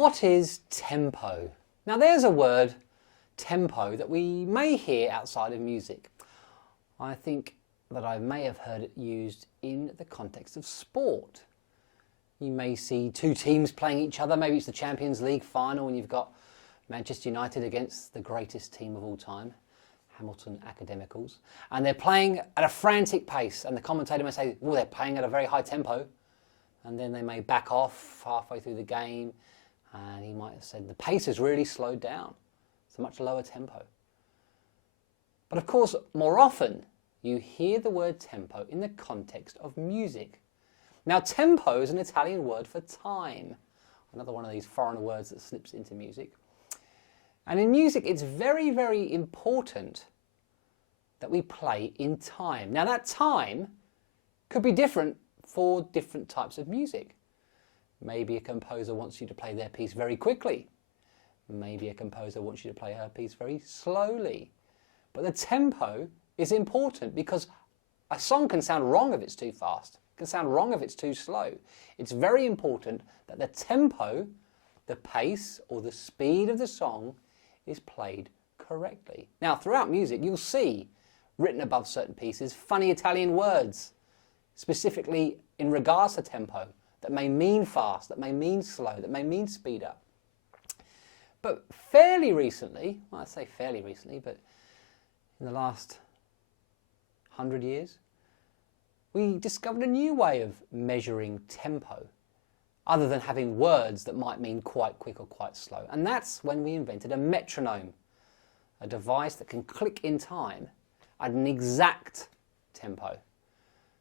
what is tempo? Now there's a word, tempo, that we may hear outside of music. I think that I may have heard it used in the context of sport. You may see two teams playing each other, maybe it's the Champions League final and you've got Manchester United against the greatest team of all time, Hamilton Academicals, and they're playing at a frantic pace, and the commentator may say, well, they're playing at a very high tempo, and then they may back off halfway through the game, and he might have said the pace has really slowed down. It's a much lower tempo. But of course, more often, you hear the word tempo in the context of music. Now, tempo is an Italian word for time, another one of these foreign words that slips into music. And in music, it's very, very important that we play in time. Now, that time could be different for different types of music. Maybe a composer wants you to play their piece very quickly. Maybe a composer wants you to play her piece very slowly. But the tempo is important because a song can sound wrong if it's too fast. It can sound wrong if it's too slow. It's very important that the tempo, the pace or the speed of the song is played correctly. Now, throughout music, you'll see written above certain pieces funny Italian words, specifically in regards to tempo, that may mean fast, that may mean slow, that may mean speed up. But fairly recently, well, I say fairly recently, but in the last 100 years, we discovered a new way of measuring tempo, other than having words that might mean quite quick or quite slow. And that's when we invented a metronome, a device that can click in time at an exact tempo.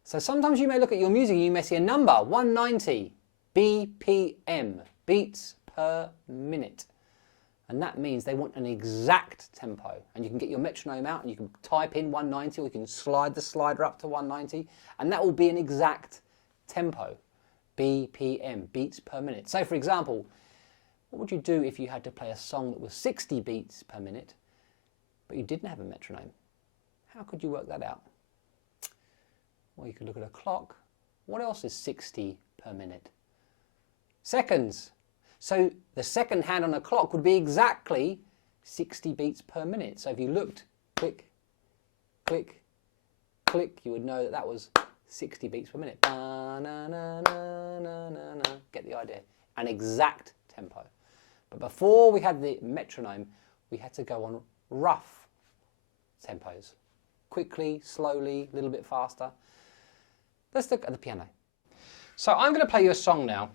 So sometimes you may look at your music and you may see a number, 190 BPM, beats per minute. And that means they want an exact tempo. And you can get your metronome out and you can type in 190, or you can slide the slider up to 190, and that will be an exact tempo. BPM, beats per minute. So for example, what would you do if you had to play a song that was 60 beats per minute, but you didn't have a metronome? How could you work that out? Well, you could look at a clock. What else is 60 per minute? Seconds. So the second hand on a clock would be exactly 60 beats per minute. So if you looked, click, click, click, you would know that that was 60 beats per minute. Na, na, na, na, na, na. Get the idea. An exact tempo. But before we had the metronome, we had to go on rough tempos. Quickly, slowly, a little bit faster. Let's look at the piano. So I'm going to play you a song now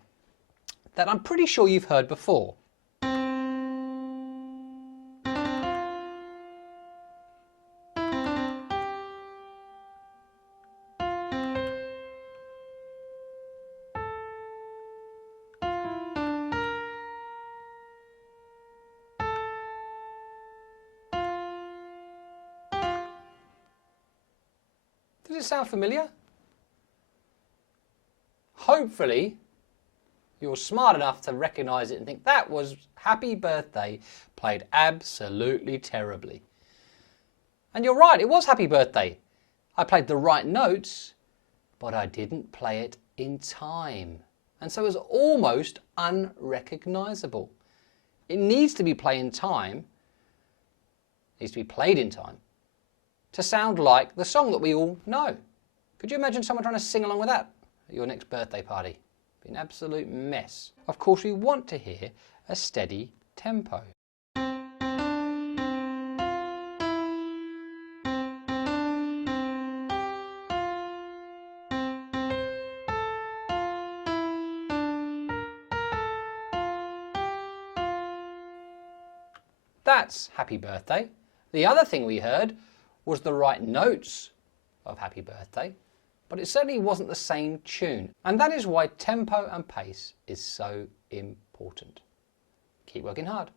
that I'm pretty sure you've heard before. Does it sound familiar? Hopefully, you're smart enough to recognise it and think that was Happy Birthday played absolutely terribly. And you're right, it was Happy Birthday. I played the right notes, but I didn't play it in time. And so it was almost unrecognisable. It needs to be played in time, to sound like the song that we all know. Could you imagine someone trying to sing along with that at your next birthday party? It'd be an absolute mess. Of course, we want to hear a steady tempo. That's Happy Birthday. The other thing we heard was the right notes of Happy Birthday, but it certainly wasn't the same tune. And that is why tempo and pace is so important. Keep working hard.